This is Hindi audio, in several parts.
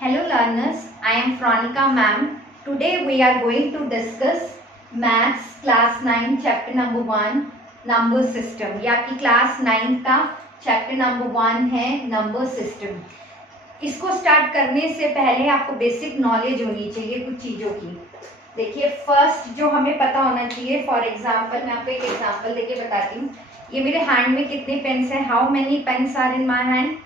Hello learners, I am Fronica ma'am. Today we are going to discuss Maths class 9 chapter number 1 number system. ये आपकी class 9 का chapter number 1 है number system. इसको स्टार्ट करने से पहले आपको बेसिक नॉलेज होनी चाहिए कुछ चीज़ों की. देखिए फर्स्ट जो हमें पता होना चाहिए, फॉर एग्जाम्पल मैं आपको एक एग्जाम्पल देके बताती हूँ. ये मेरे हैंड में कितने पेन्स हैं? How many pens are in my hand?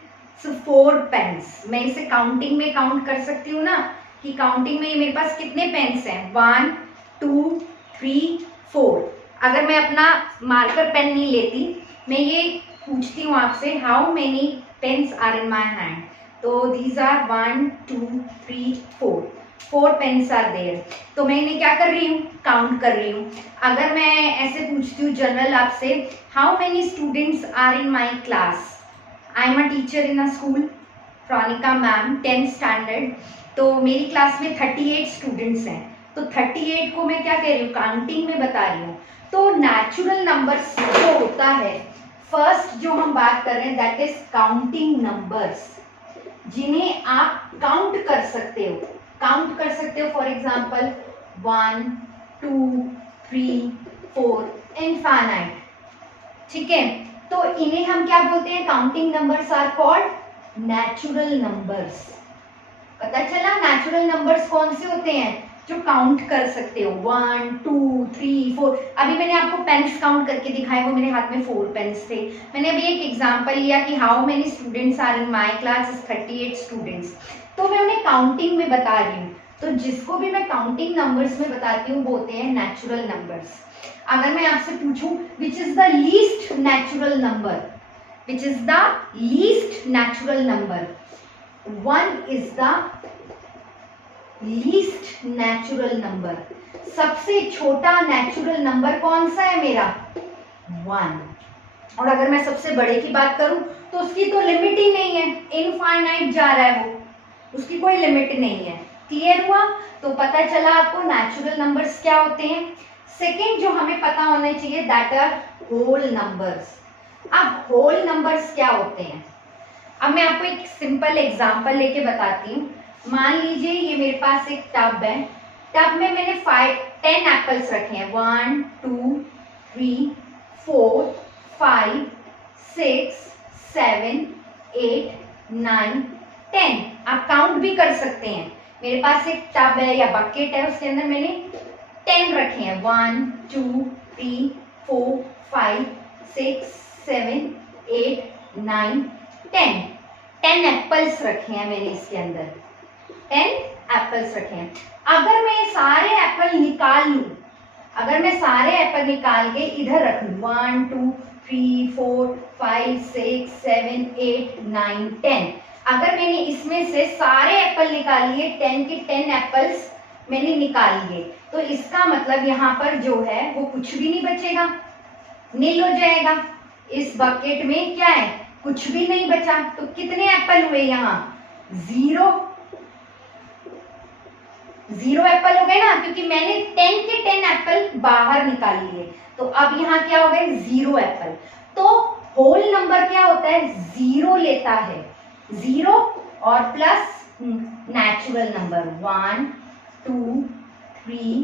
So 4 pens. मैं इसे काउंटिंग में काउंट कर सकती हूँ ना, कि काउंटिंग में मेरे पास कितने पेन्स हैं? 1 2 3 4. अगर मैं अपना मार्कर पेन नहीं लेती, मैं ये पूछती हूँ आपसे how many pens are in my hand, तो these are 1 2 3 4 pens are there. तो मैं इन्हें क्या कर रही हूँ? काउंट कर रही हूँ. अगर मैं ऐसे पूछती हूँ जनरल आपसे, how many students are in my class? I am a teacher in a school, Veronica ma'am 10th standard. तो मेरी क्लास में 38 स्टूडेंट्स हैं. तो 38 को मैं क्या कह रही हूँ? काउंटिंग में बता रही हूँ. तो नेचुरल नंबर्स जो होता है, फर्स्ट जो हम बात कर रहे हैं दैट इज काउंटिंग नंबर्स, जिन्हें आप काउंट कर सकते हो. काउंट कर सकते हो फॉर एग्जाम्पल 1 2 3 4 इनफाइनाइट. ठीक है, तो इन्हें हम क्या बोलते हैं? Counting numbers are called natural numbers. पता चला नेचुरल नंबर्स कौन से होते हैं? जो काउंट कर सकते हो 1 2 3 4. अभी मैंने आपको पेन्स काउंट करके दिखाए, वो मेरे हाथ में 4 पेन्स थे. मैंने अभी एक एग्जांपल लिया कि how many students are in my class is 38 students. तो मैं उन्हें काउंटिंग में बता रही हूँ. तो जिसको भी मैं काउंटिंग नंबर्स में बताती हूँ वो होते हैं नेचुरल नंबर्स. अगर मैं आपसे पूछूं which is the least natural number, which is the least natural number, 1 is the least natural number. सबसे छोटा नेचुरल नंबर कौन सा है मेरा? 1. और अगर मैं सबसे बड़े की बात करूं तो उसकी तो लिमिट ही नहीं है, इनफाइनाइट जा रहा है वो, उसकी कोई लिमिट नहीं है. क्लियर हुआ? तो पता चला आपको नेचुरल नंबर्स क्या होते हैं. सेकेंड जो हमें पता होना चाहिए दैट आर होल नंबर्स. अब होल नंबर्स क्या होते हैं? अब मैं आपको एक सिंपल एग्जांपल लेके बताती हूँ. मान लीजिए ये मेरे पास एक टब है. टब में मैंने 10 एप्पल्स रखे हैं. 1 2 3 4 5 6 7 8 9 10. आप काउंट भी कर सकते हैं. मेरे पास एक टब है या बकेट है, उसके अंदर मैंने 10 रखे हैं. 1 2 3 4 5 6 7 8 9 10 एप्पल्स रखे हैं मैंने इसके अंदर. 10 एप्पल्स रखे हैं. अगर मैं ये सारे एप्पल निकाल लूं, अगर मैं सारे एप्पल निकाल के इधर रख लूं 1 2 3 4 5 6 7 8 9 10, अगर मैंने इसमें से सारे एप्पल निकाल लिए, 10 के 10 एप्पल्स मैंने निकाल लिए, तो इसका मतलब यहाँ पर जो है वो कुछ भी नहीं बचेगा, नील हो जाएगा. इस बकेट में क्या है? कुछ भी नहीं बचा. तो कितने एप्पल हुए यहाँ? 0 एप्पल हो गए ना, क्योंकि मैंने 10 के 10 एप्पल बाहर निकाल लिए. तो अब यहाँ क्या हो गए? 0 एप्पल. तो होल नंबर क्या होता है? 0 लेता है. 0 और plus natural number 1 2 3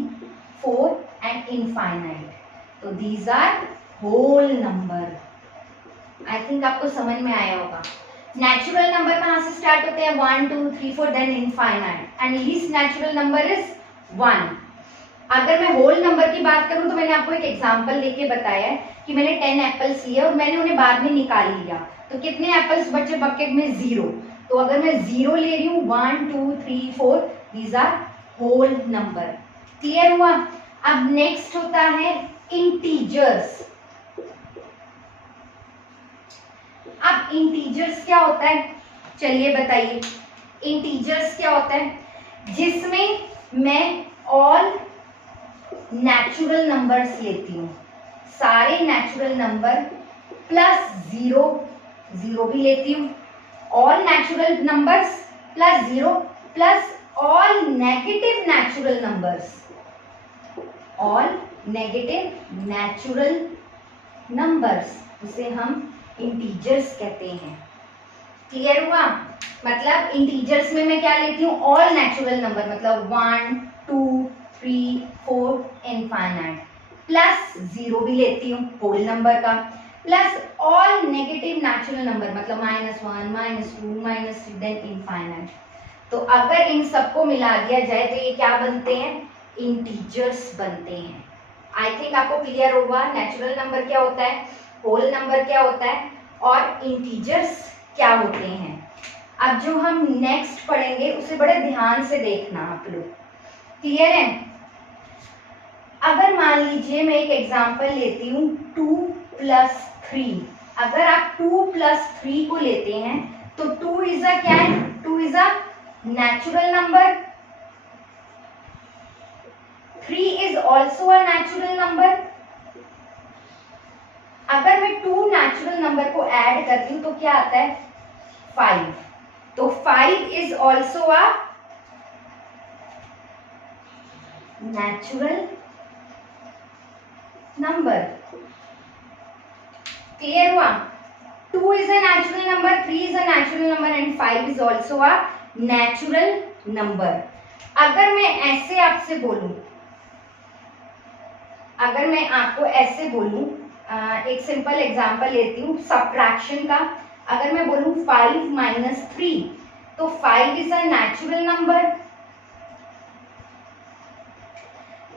4 and infinite. तो these are whole number. I think आपको समझ में आया होगा. नेचुरल नंबर कहाँ से स्टार्ट होते हैं? 1 2 3 4 then infinite. And least natural number is 1. अगर मैं होल नंबर की बात करूं तो मैंने आपको एक एग्जांपल लेके बताया है कि मैंने 10 एप्पल्स लिए और मैंने उन्हें बाद में निकाल लिया. तो कितने एप्पल्स बचे बकेट में? 0. तो अगर मैं 0 ले रही हूँ 1 2 3 4, these are whole number. Clear हुआ? अब नेक्स्ट होता है इंटीजर्स. अब इंटीजर्स क्या होता है? चलिए बताइए. इंटीजर्स क्या होता है? जिसमें मैं ऑल नेचुरल नंबर्स लेती हूँ, सारे नेचुरल नंबर प्लस 0 भी लेती हूँ. All natural numbers plus 0 plus all negative natural numbers. All negative natural numbers उसे हम इंटीजर्स कहते हैं. क्लियर हुआ? मतलब इंटीजर्स में मैं क्या लेती हूँ, ऑल नेचुरल नंबर, मतलब 1 2 3 4 इनफाइनाइट, प्लस 0 भी लेती हूँ होल नंबर का, plus all negative natural number, मतलब -1 -2 -3 देन इनफाइनाइट। तो अगर इन सबको मिला दिया जाए तो ये क्या बनते हैं, इंटीजर्स बनते हैं। आई थिंक आपको क्लियर होगा नेचुरल नंबर क्या होता है, होल नंबर क्या होता है, और इंटीजर्स क्या होते हैं। अब जो हम नेक्स्ट पढ़ेंगे उसे बड़े ध्यान से देखना आप लोग, क्लियर है। अगर मान लीजिए मैं एक एग्जांपल लेती हूँ 2 + 3, अगर आप 2 + 3 को लेते हैं तो 2 इज अ क्या है, 2 is a natural number, 3 is also a natural number. अगर मैं 2 नेचुरल नंबर को ऐड करती हूँ तो क्या आता है, 5, तो 5 is also a natural number. Clear हुआ, 2 is a natural number, 3 is a natural number and 5 is also a natural number। अगर मैं ऐसे आपसे बोलूं, अगर मैं आपको ऐसे बोलूं, एक सिंपल एग्जांपल लेती हूँ सब्ट्रैक्शन का, अगर मैं बोलूं 5 - 3, तो 5 is a natural number,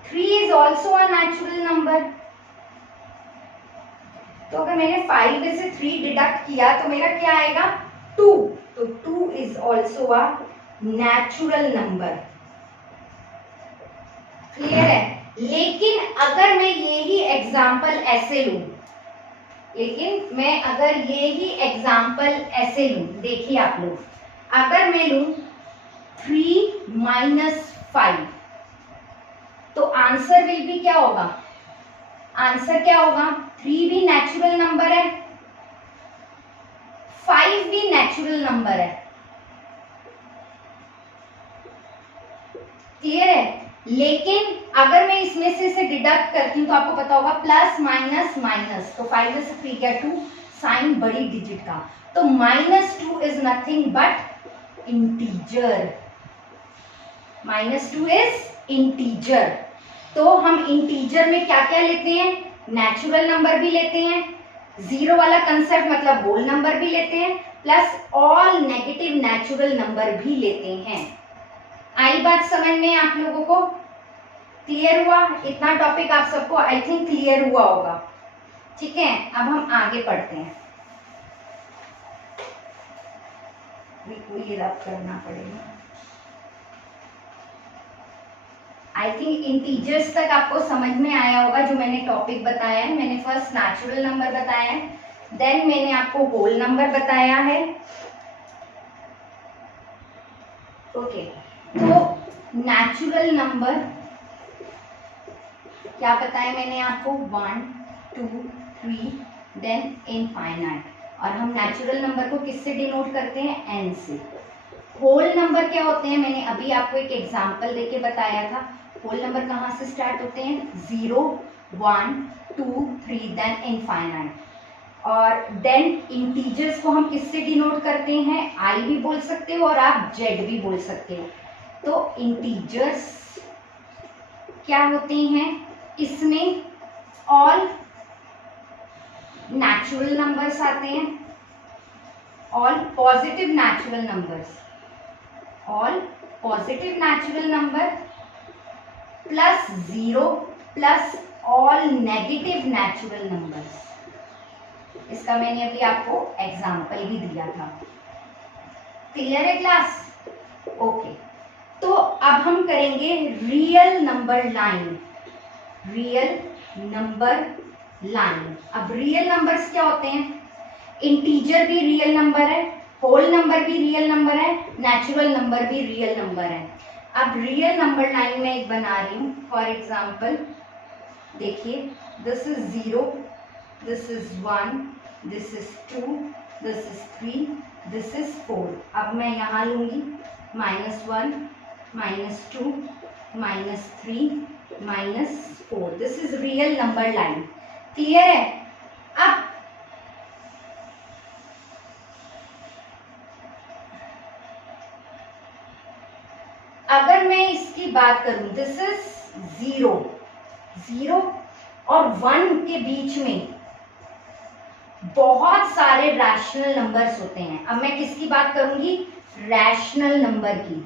3 is also a natural number। तो अगर मैंने 5 में से 3 डिडक्ट किया तो मेरा क्या आएगा, 2, तो 2 is also a natural number. Clear है। लेकिन अगर मैं यही एग्जाम्पल ऐसे लूं, लेकिन मैं अगर यही एग्जाम्पल ऐसे लूं, देखिए आप लोग, अगर मैं लूं 3 - 5, तो आंसर विल भी क्या होगा, आंसर क्या होगा, 3 भी नेचुरल नंबर है, 5 भी नेचुरल नंबर है। क्लियर है। लेकिन अगर मैं इसमें से इसे डिडक्ट करती हूँ तो आपको पता होगा प्लस माइनस माइनस, तो 5 में से 3 क्या, 2, साइन बड़ी डिजिट का, तो -2 is nothing but integer, -2 is integer. तो हम इंटीजर में क्या क्या लेते हैं, नेचुरल नंबर भी लेते हैं, 0 वाला कंसेप्ट मतलब होल नंबर भी लेते हैं, plus all negative natural number भी लेते हैं। आई बात समझ में आप लोगों को, क्लियर हुआ, इतना टॉपिक आप सबको आई थिंक क्लियर हुआ होगा। ठीक है, अब हम आगे पढ़ते हैं, ये रब करना पड़ेगा। आई थिंक इंटीजर्स तक आपको समझ में आया होगा जो मैंने टॉपिक बताया है। मैंने फर्स्ट नेचुरल नंबर बताया है, देन मैंने आपको होल नंबर बताया है। ओके, तो नेचुरल नंबर क्या बताया मैंने आपको, 1 2 3 देन इनफाइनाइट, और हम नेचुरल नंबर को किससे डिनोट करते हैं, n से। होल नंबर क्या होते हैं, मैंने अभी आपको एक एग्जांपल देके बताया था। होल नंबर कहाँ से स्टार्ट होते हैं, 0 1 2 3 देन इनफाइनाइट, और देन इंटीजर्स को हम किससे डिनोट करते हैं, i भी बोल सकते हो और आप z भी बोल सकते हो। तो इंटीजर्स क्या होते हैं, इसमें ऑल नेचुरल नंबर्स आते हैं, all positive natural numbers, all positive natural number plus 0 plus all negative natural numbers. इसका मैंने अभी आपको एग्जांपल भी दिया था। क्लियर है क्लास, ओके। तो अब हम करेंगे real number line, real number line. अब रियल नंबर्स क्या होते हैं, इंटीजर भी रियल नंबर है, होल नंबर भी रियल नंबर है, नेचुरल नंबर भी रियल नंबर है। अब रियल नंबर लाइन में एक बना रही हूँ, फॉर एग्जाम्पल देखिए, this is 0, this is 1, this is 2, this is 3, this is 4। अब मैं यहाँ लूंगी -1 -2 -3 -4, this is real number line. Clear है। अब अगर मैं इसकी बात करूं, दिस इज 0, 0 और 1 के बीच में बहुत सारे रैशनल नंबर्स होते हैं। अब मैं किसकी बात करूंगी? रैशनल नंबर की।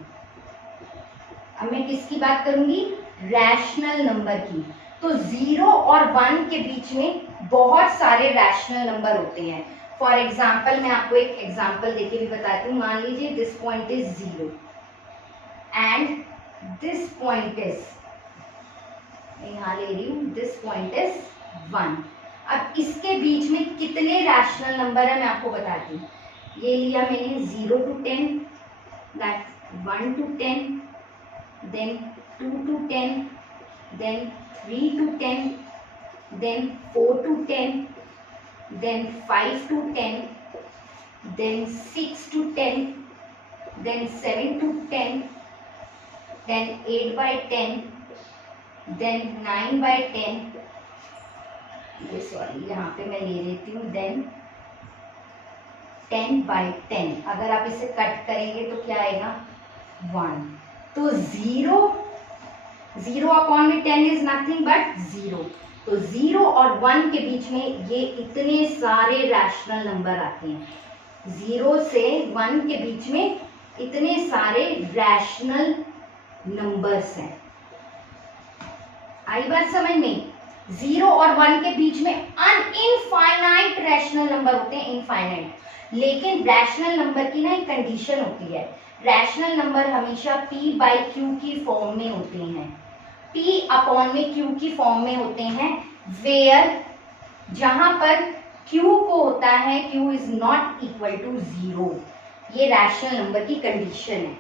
अब मैं किसकी बात करूंगी? रैशनल नंबर की। तो 0 और 1 के बीच में बहुत सारे रैशनल नंबर होते हैं। फॉर एग्जाम्पल, मैं आपको एक एग्जाम्पल देके भी बताती हूँ। मान लीजिए this point is 0 and this point is, यहां ले रही हूं, दिस पॉइंट इज 1। अब इसके बीच में कितने रैशनल नंबर है मैं आपको बताती हूँ। ये लिया मैंने 0 to 10, that 1 to 10, then 2 to 10, then 3 to 10, then 4 to 10, then 5 to 10, then 6 to 10, then 7 to 10, then 8 by 10, then 9 by 10, ये सॉरी यहाँ पे मैं ले लेती हूँ, then 10 by 10। अगर आप इसे कट करेंगे तो क्या आएगा? 1। तो 0 अपॉन में 10 इज नथिंग बट 0। तो 0 और 1 के बीच में ये इतने सारे रैशनल नंबर आते हैं। 0 से 1 के बीच में इतने सारे रैशनल नंबर्स हैं। आई बात समझ में? 0 और 1 के बीच में इनफाइनाइट रैशनल नंबर होते हैं, इनफाइनाइट। लेकिन रैशनल नंबर की ना एक कंडीशन होती है। रैशनल नंबर हमेशा p बाई क्यू की फॉर्म में होते हैं, p अपॉन में q की फॉर्म में होते हैं, वेयर जहां पर q को होता है q is not equal to 0। ये रैशनल नंबर की कंडीशन है।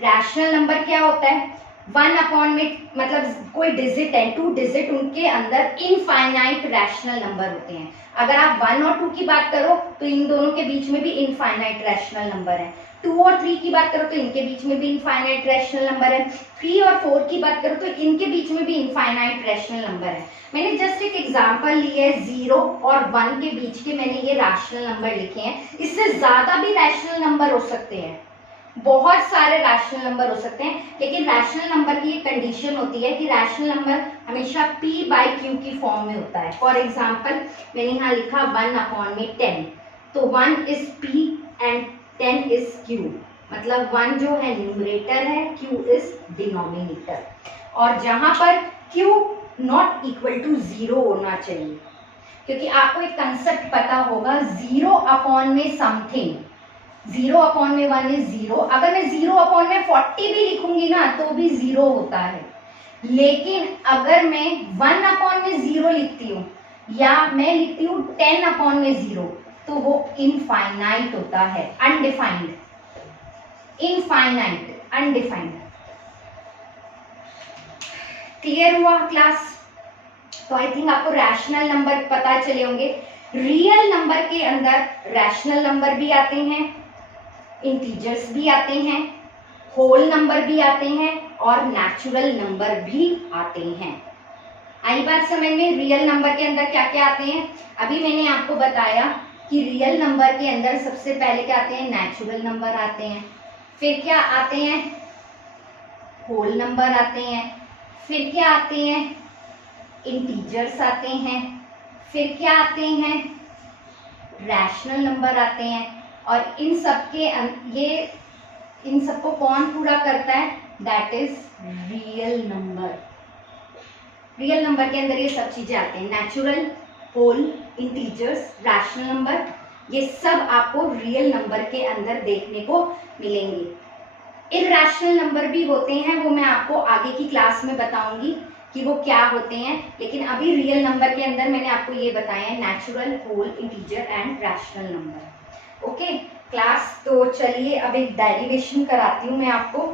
रैशनल नंबर क्या होता है? 1 अपॉन में मतलब कोई डिजिट है, 2 डिजिट, उनके अंदर इनफाइनाइट रैशनल नंबर होते हैं। अगर आप 1 और 2 की बात करो तो इन दोनों के बीच में भी इनफाइनाइट रैशनल नंबर है। 2 और 3 की बात करो तो इनके बीच में भी इनफाइनाइट रैशनल नंबर है। 3 और 4 की बात करो तो इनके बीच में भी इनफाइनाइट रैशनल नंबर है। मैंने जस्ट एक एग्जांपल लिया है, 0 और 1 के बीच के मैंने ये रैशनल नंबर लिखे हैं। इससे ज्यादा भी रैशनल नंबर हो सकते हैं, बहुत सारे रैशनल नंबर हो सकते हैं, लेकिन रैशनल नंबर की एक कंडीशन होती है कि रैशनल नंबर हमेशा p बाई क्यू की फॉर्म में होता है। फॉर एग्जांपल मैंने यहाँ लिखा 1 अपॉन में 10, तो 1 is p and 10 is q, मतलब 1 जो है न्यूमरेटर है, q इज डिनोमिनेटर। और जहां पर q नॉट इक्वल टू 0 होना चाहिए, क्योंकि आपको एक कंसेप्ट पता होगा, 0 अपॉन में समथिंग, 0 अपॉन में 1 इज 0। अगर मैं 0 अपॉन में 40 भी लिखूंगी ना तो भी 0 होता है। लेकिन अगर मैं 1 अपॉन में 0 लिखती हूँ या मैं लिखती हूँ 10 अपॉन में 0, तो वो इनफाइनाइट होता है, अनडिफाइंड, इनफाइनाइट, अनडिफाइंड। क्लियर हुआ क्लास? तो आई थिंक आपको रैशनल नंबर पता चले होंगे। रियल नंबर के अंदर रैशनल नंबर भी आते हैं, इंटीजर्स भी आते हैं, होल नंबर भी आते हैं और नेचुरल नंबर भी आते हैं। आई बात समझ में? रियल नंबर के अंदर क्या क्या आते हैं? अभी मैंने आपको बताया कि रियल नंबर के अंदर सबसे पहले क्या आते हैं? नेचुरल नंबर आते हैं, फिर क्या आते हैं? होल नंबर आते हैं, फिर क्या आते हैं? इंटीजर्स आते हैं, फिर क्या आते हैं? रैशनल नंबर आते हैं। और इन सबको कौन पूरा करता है? That is real number. Real number के अंदर ये सब चीजें आते हैं, natural, whole, integers, rational number, ये सब आपको रियल नंबर के अंदर देखने को मिलेंगे। इरैशनल नंबर भी होते हैं, वो मैं आपको आगे की क्लास में बताऊंगी कि वो क्या होते हैं। लेकिन अभी रियल नंबर के अंदर मैंने आपको ये बताया है, natural, whole, integer and rational number. Okay class, तो चलिए अब एक डेरिवेशन कराती हूँ मैं आपको।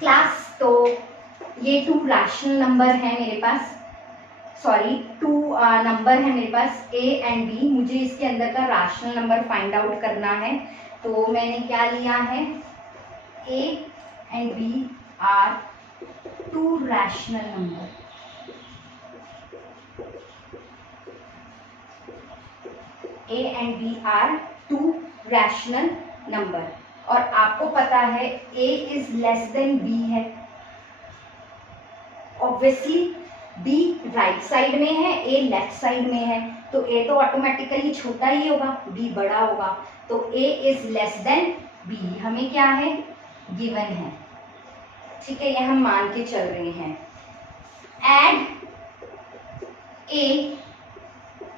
क्लास, तो ये 2 रैशनल नंबर है मेरे पास, सॉरी 2 नंबर है मेरे पास, a एंड b। मुझे इसके अंदर का रैशनल नंबर फाइंड आउट करना है, तो मैंने क्या लिया है, a and b are 2 rational number. A and B are two rational number, और आपको पता है A is less than B है, ऑब्वियसली बी राइट साइड में है, ए लेफ्ट साइड में है, तो ए तो ऑटोमेटिकली छोटा ही होगा, बी बड़ा होगा, तो ए इज लेस देन बी हमें क्या है, गिवन है। ठीक है, ये हम मान के चल रहे हैं। Add A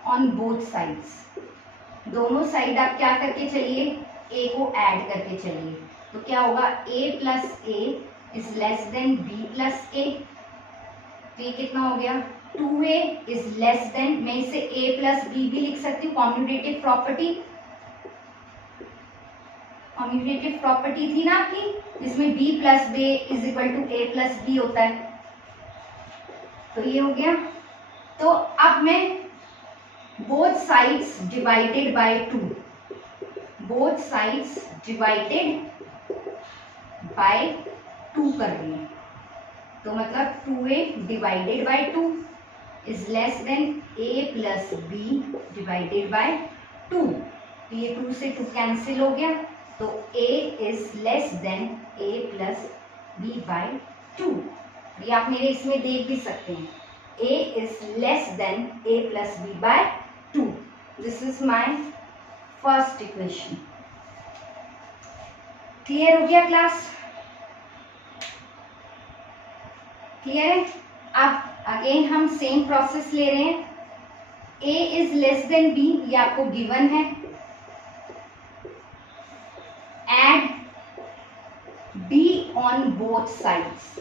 on both sides, दोनों साइड आप क्या करके चलिए, ए को ऐड करके चलिए, तो क्या होगा, A plus A is less than B plus A, तो ये कितना हो गया, 2a इज लेस देन, मैं इसे a प्लस बी भी लिख सकती हूँ, कॉम्यूटेटिव प्रॉपर्टी, कॉम्यूटेटिव प्रॉपर्टी थी ना आपकी, जिसमें b plus b is equal to a plus B होता है, तो ये हो गया। तो अब मैं both sides divided by 2, both sides divided by 2 कर रही हूँ, तो मतलब 2a divided by 2 is less than a plus B divided by 2, तो ये 2 से 2 कैंसिल हो गया, तो a is less than a plus B by 2, ये आप मेरे इसमें देख भी सकते हैं, a is less than a plus B by 2, this is my first equation. Clear हो गया क्लास, क्लियर है। अब अगेन हम सेम प्रोसेस ले रहे हैं, a is less than b, ये आपको गिवन है, add b on both sides,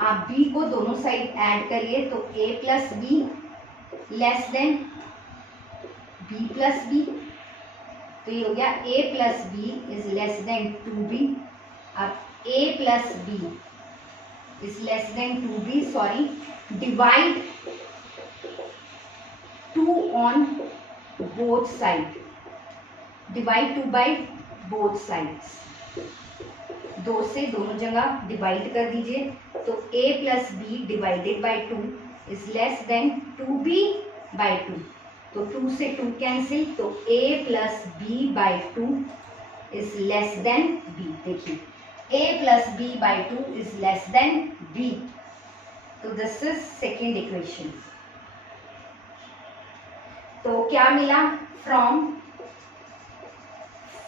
आप b को दोनों साइड ऐड करिए, तो a plus B less than b plus B, तो ये हो गया a plus B is less than 2b, अब a plus B is less than 2b, sorry, divide 2 on both sides, divide 2 by both sides, 2 से दोनों जगह डिवाइड कर दीजिए, तो a plus B divided by 2 is less than 2b by 2, तो 2 से 2 कैंसिल, तो a plus B by 2 is less than b, देखिए a plus b by 2 is less than b, तो this is second equation। तो क्या मिला, from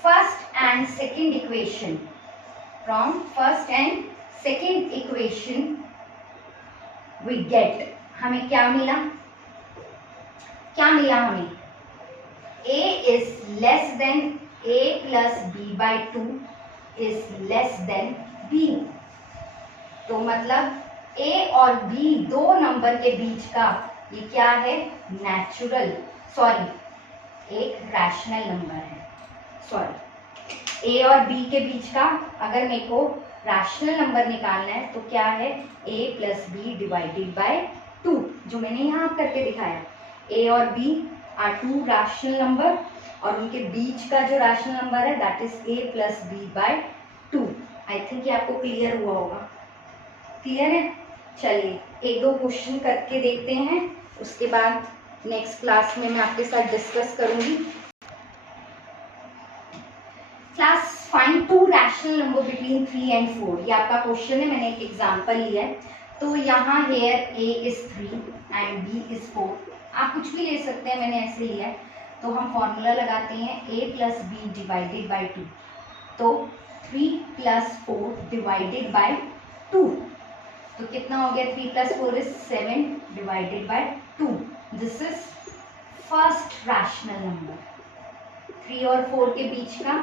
first and second equation, from first and second equation we get, हमें क्या मिला, क्या मिला हमें, a is less than a plus b by 2 is less than b, तो मतलब a और b दो नंबर के बीच का ये क्या है, नेचुरल, सॉरी एक रैशनल नंबर है, सॉरी a और b के बीच का अगर मेरे को रैशनल नंबर निकालना है तो क्या है, a plus B divided by 2, जो मैंने यहाँ करके दिखाया, a और b आर 2 रैशनल नंबर, और उनके बीच का जो रैशनल नंबर है that is a plus B by 2। I think ये आपको क्लियर हुआ होगा, क्लियर है। चलिए एक दो क्वेश्चन करके देखते हैं, उसके बाद नेक्स्ट क्लास में मैं आपके साथ डिस्कस करूंगी। Class find 2 rational number between 3 and 4, ये आपका क्वेश्चन है, मैंने एक एग्जांपल लिया है। तो यहाँ here a is 3 and b is 4, आप कुछ भी ले सकते हैं, मैंने ऐसे लिया है। तो हम फॉर्मूला लगाते हैं a plus B divided by 2, तो 3 प्लस 4 डिवाइडेड बाई 2, तो कितना हो गया, 3 plus 4 is 7 divided by 2, this is first rational number. 3 और 4 के बीच का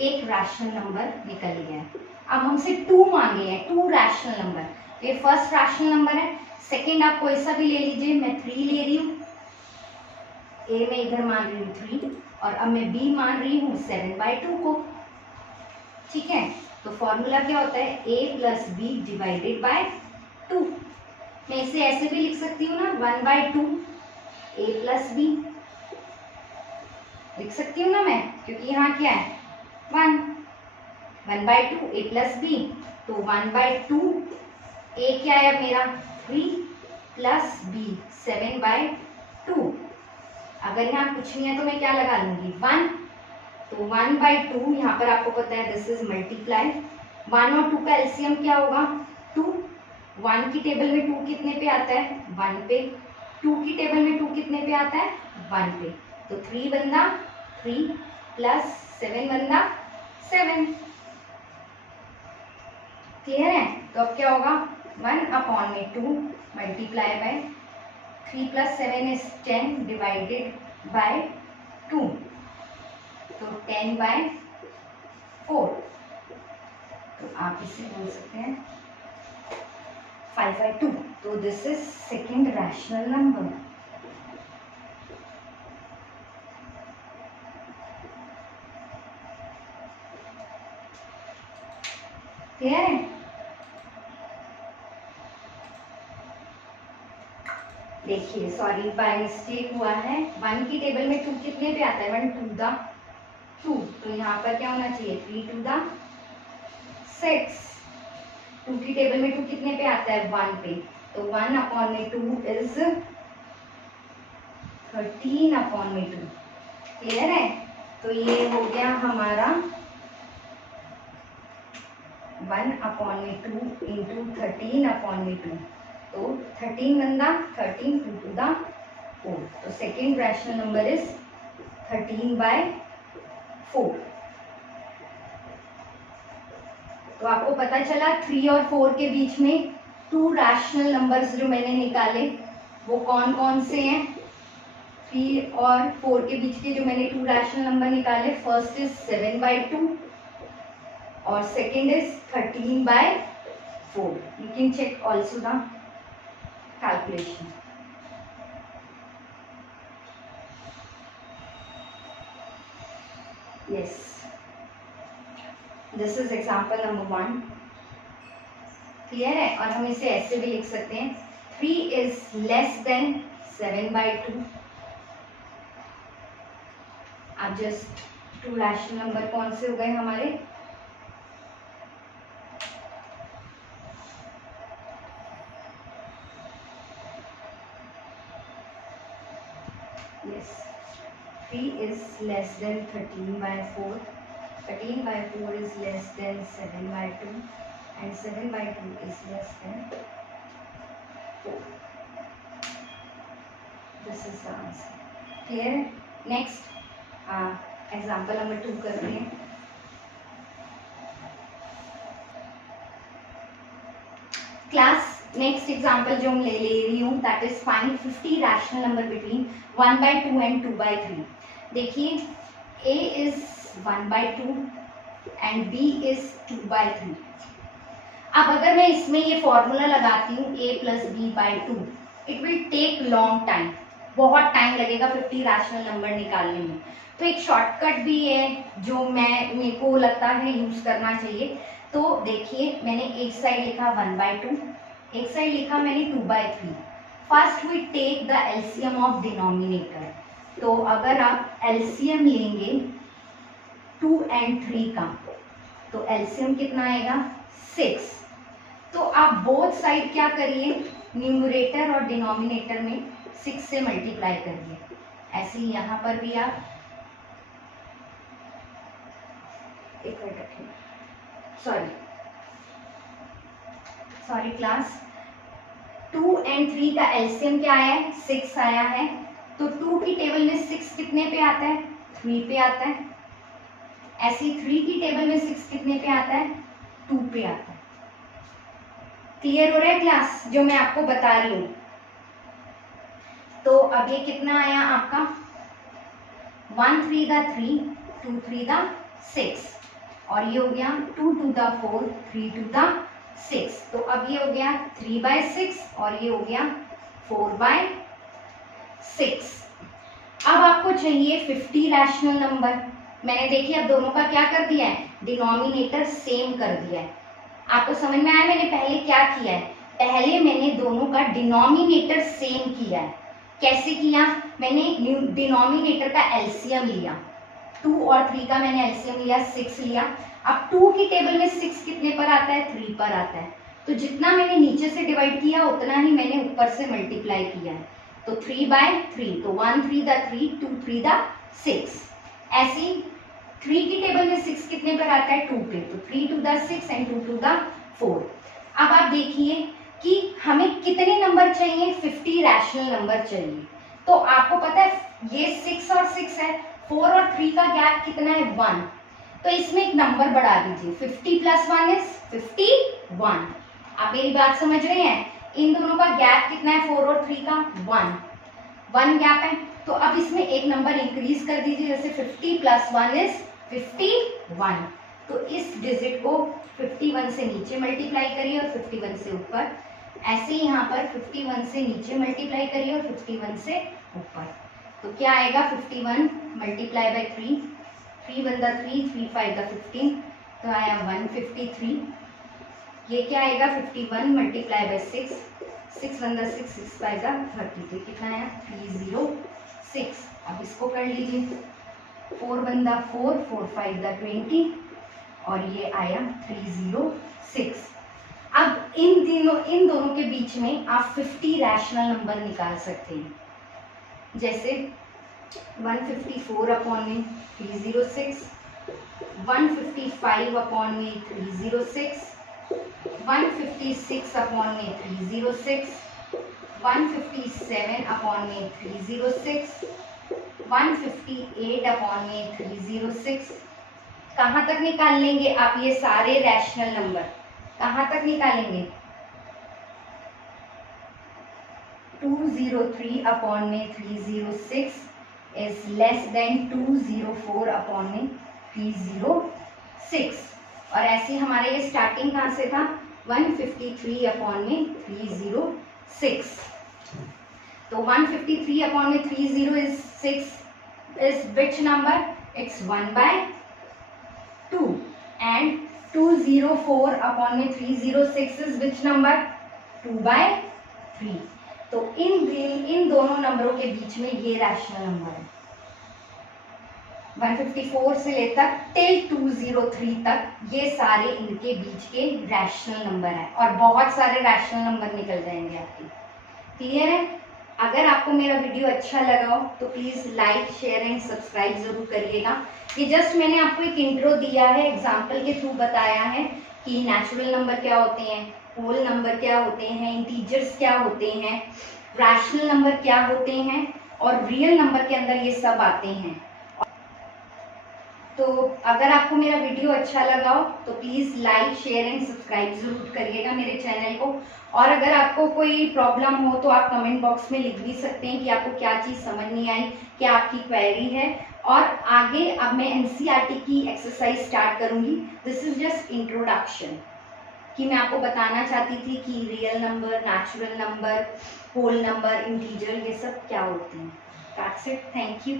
एक रैशनल नंबर निकल गया है। अब हमसे 2 मांगे हैं, 2 रैशनल नंबर, तो ये फर्स्ट रैशनल नंबर है। सेकेंड आप कोई सा भी ले लीजिए, मैं 3 ले रही हूँ, a में इधर मान रही हूँ 3, और अब मैं b मान रही हूँ 7/2 को, ठीक है। तो फॉर्मूला क्या होता है, a plus B divided by 2, मैं इसे ऐसे भी लिख सकती हूँ ना, 1/2 a प्लस बी लिख सकती हूँ ना मैं, क्योंकि यहाँ क्या है 1/2 a प्लस बी, तो 1/2 a क्या है अब मेरा 3 प्लस b 7/2, अगर यहाँ कुछ नहीं है तो मैं क्या लगा लूंगी 1, तो 1/2 यहाँ पर आपको पता है दिस इज मल्टीप्लाई। 1 और 2 का एलसीएम क्या होगा 2। 1 की टेबल में 2 कितने पे आता है 1 पे, 2 की टेबल में 2 कितने पे आता है 1 पे, तो 3 बंदा 3 प्लस 7 बंदा 7। क्लियर है? तो अब क्या होगा 1/2 multiply by 3 plus 7 is 10 divided by 2, तो 10/4। तो आप इसे बोल सकते हैं 5/2। तो this is second rational number. Clear है? देखिए सॉरी बाय मिस्टेक हुआ है, 1 की टेबल में 2 कितने पे आता है 1 2 द 2, तो यहाँ पर क्या होना चाहिए 3 2 द 6। 2 की टेबल में 2 कितने पे आता है 1 पे, तो 1/2 इज 13/2। क्लियर है? तो ये हो गया हमारा 1/2 इंटू 13/2, तो 13 बंदा 13 2 to the 4, तो सेकेंड रैशनल नंबर इज 13/4। तो आपको पता चला 3 और 4 के बीच में 2 रैशनल नंबर्स जो मैंने निकाले वो कौन कौन से हैं। 3 और 4 के बीच के जो मैंने 2 रैशनल नंबर निकाले, फर्स्ट इज 7/2 और second is 13/4। You can check also the calculation. Yes, this is example number 1. क्लियर है? और हम इसे ऐसे भी लिख सकते हैं 3 is less than 7/2। अब जस्ट 2 रैशनल नंबर कौन से हो गए हमारे, yes, 3 is less than 13/4, 13/4 is less than 7/2 and 7/2 is less than 4. This is the answer. Clear? Next example number 2 करते हैं। क्लास नेक्स्ट एग्जाम्पल जो मैं ले रही हूँ that is find 50 rational number between 1/2 and 2/3। देखिए a is 1/2 and b is 2/3। अब अगर मैं इसमें ये फॉर्मूला लगाती हूँ a + b/2, it will take long time, बहुत टाइम लगेगा 50 रैशनल नंबर निकालने में। तो एक शॉर्टकट भी है जो मेरे को लगता है यूज करना चाहिए। तो देखिए मैंने एक साइड लिखा 1/2, एक साइड लिखा मैंने 2/3। First we take the LCM of denominator. तो अगर आप एलसीएम लेंगे 2 and 3 का, तो एलसीएम कितना आएगा 6। तो आप बोथ साइड क्या करिए, न्यूमरेटर और डिनोमिनेटर में 6 से मल्टीप्लाई करिए। ऐसे ही यहाँ पर भी आप एक मिनट रखिए, सॉरी क्लास, 2 and 3 का एलसीएम क्या आया है 6 आया है। तो 2 की टेबल में 6 कितने पे आता है 3 पे आता है। ऐसे ही 3 की टेबल में 6 कितने पे आता है 2 पे आता है। क्लियर हो रहा है क्लास जो मैं आपको बता रही हूँ। तो अब ये कितना आया आपका 1 3 the 3, 2 3 the 6, और ये हो गया 2 2 the 4, 3 2 the 6। तो अब ये हो गया 3/6 और ये हो गया 4/6। अब आपको चाहिए 50 रैशनल नंबर। मैंने देखिए अब दोनों का क्या कर दिया है, डिनोमिनेटर सेम कर दिया है। आपको समझ में आया मैंने पहले क्या किया है, पहले मैंने दोनों का डिनोमिनेटर सेम किया है। कैसे किया, मैंने डिनोमिनेटर का एलसीएम लिया, 2 और 3 का मैंने एलसीएम लिया 6 लिया। अब 2 की टेबल में 6 कितने पर आता है 3 पर आता है। तो जितना मैंने नीचे से डिवाइड किया उतना ही मैंने ऊपर से मल्टीप्लाई किया है। तो 3/3, तो 1 3 द 3, 2 3 द 6। ऐसे 3 की टेबल में 6 कितने पर आता है? 2 पे, तो 3 2 द 6 एंड 2 2 द 4। अब आप देखिए कि हमें कितने नंबर चाहिए? 50 रैशनल नंबर चाहिए। तो आपको पता है ये 6 और 6 है, 4 और 3 का गैप कितना है? 1। तो इसमें एक नंबर बढ़ा दीजिए, 50 + 1 इज 51। आप मेरी बात समझ रहे हैं? इन दोनों का गैप कितना है? 4 और 3 का 1 गैप है। तो अब इसमें एक नंबर इंक्रीज कर दीजिए, जैसे 50 + 1 इज 51। तो इस डिजिट को 51 से नीचे मल्टीप्लाई करिए और 51 से ऊपर। ऐसे ही यहाँ पर 51 से नीचे मल्टीप्लाई करिए और 51 से ऊपर। तो क्या आएगा? 51 × 3, 3 1 द 3, 3 5 द 15, तो आया 153। ये क्या आएगा? 51 × 6, 6 1 द 6, 6 5 द 30, तो कितना आया? 306। अब इसको कर लीजिए, 4 1 द 4, 4 5 द 20, और ये आया 306। अब इन दोनों के बीच में आप 50 रैशनल नंबर निकाल सकते हैं, जैसे 154 अपॉन में 306, 155 अपॉन में 306, 156 अपॉन में 306, 157 अपॉन में 306, 158 अपॉन में 306। कहाँ तक निकाल लेंगे आप ये सारे रैशनल नंबर? कहाँ तक निकालेंगे? 203 अपॉन में 306 इज लेस देन 204 अपॉन में 306। और ऐसे हमारा ये स्टार्टिंग कहाँ से था? 153 अपॉन में 306। तो 153 अपॉन में 306 is which number? It's 1/2। And 204 upon में 306 इज विच नंबर? 2/3। तो इन दोनों नंबरों के बीच में ये रैशनल नंबर है। 154 से लेकर टिल 203 तक ये सारे इनके बीच के रैशनल नंबर हैं, और बहुत सारे रैशनल नंबर निकल जाएंगे आपके। क्लियर है? अगर आपको मेरा वीडियो अच्छा लगा हो तो please like share and subscribe जरूर करिएगा। ये जस्ट मैंने आपको एक इंट्रो दिया है, एग्जाम्पल के थ्रू बताया है कि नेचुरल नंबर क्या होते हैं, होल नंबर क्या होते हैं, इंटीजर्स क्या होते हैं, रैशनल नंबर क्या होते हैं, और रियल नंबर के अंदर ये सब आते हैं। तो अगर आपको मेरा वीडियो अच्छा लगा हो तो please like share and subscribe ज़रूर करिएगा मेरे चैनल को। और अगर आपको कोई प्रॉब्लम हो तो आप कमेंट बॉक्स में लिख भी सकते हैं कि आपको क्या चीज़ समझ नहीं आई, क्या आपकी क्वेरी है। और आगे अब मैं एनसीईआरटी की एक्सरसाइज स्टार्ट करूँगी। दिस इज़ जस्ट इंट्रोडक्शन, कि मैं आपको बताना चाहती थी कि real number, natural number, whole number, integer, ये सब क्या होते हैं। That's it, thank you.